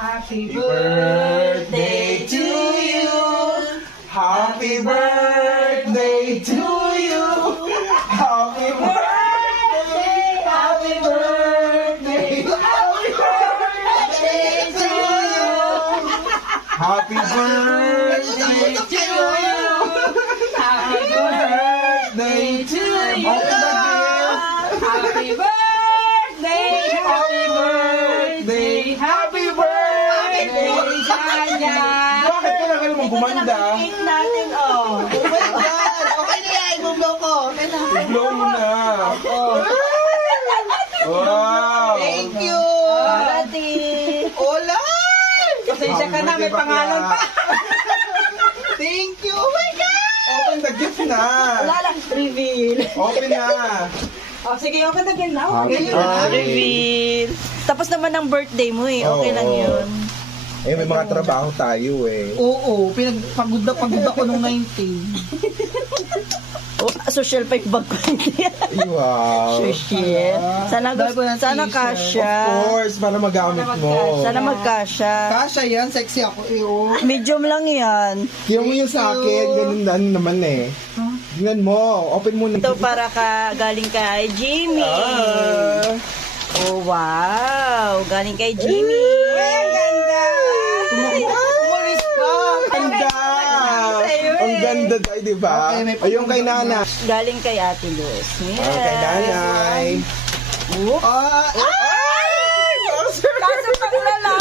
Happy birthday to you. Happy birthday to you. Happy birthday, happy birthday, happy birthday to you. Happy birthday to you. Happy birthday to you. Happy birthday, happy birthday, happy birthday, Jaya. Bakit ka na kayo magkumanda? Cake natin, oh. Oh my God! Okay na yan, ibublow ko. Okay na. I-blow mo na. Wow. Thank you! Ate. Hola! Pasensya ka na, may pangalan pa. Thank you! Oh my God! Open the gift na. Wala lang, reveal. Open na. Oh, sige, okay na din na. Okay Okay na. Reveal. Tapos naman ang birthday mo eh. Okay lang Oo. yun. Eh, may mga trabaho tayo eh. Oo, pagod na pagod ako nung 19. Oh, social pa yung bag ko. Wow. Social. Sana, Dahil ko ng sana t-shirt. kasya. Of course, para magamit mo. Sana magkasya. Kasha yan, sexy ako. Oh. Medium lang yan. Tingnan mo yung sa akin, ganun ano naman eh. Tingnan mo, open mo na. Ito para ka galing kay Jimmy. Ah. Oh, wow. Galing kay Jimmy. Ang ganda. Umalis ka! Ganda! Ang ganda tayo, di ba? Okay, may Ayun kay Nana. Galing kay Ate Luz. Yes. Kay Nanay. Ah! Kaso pang lalaki.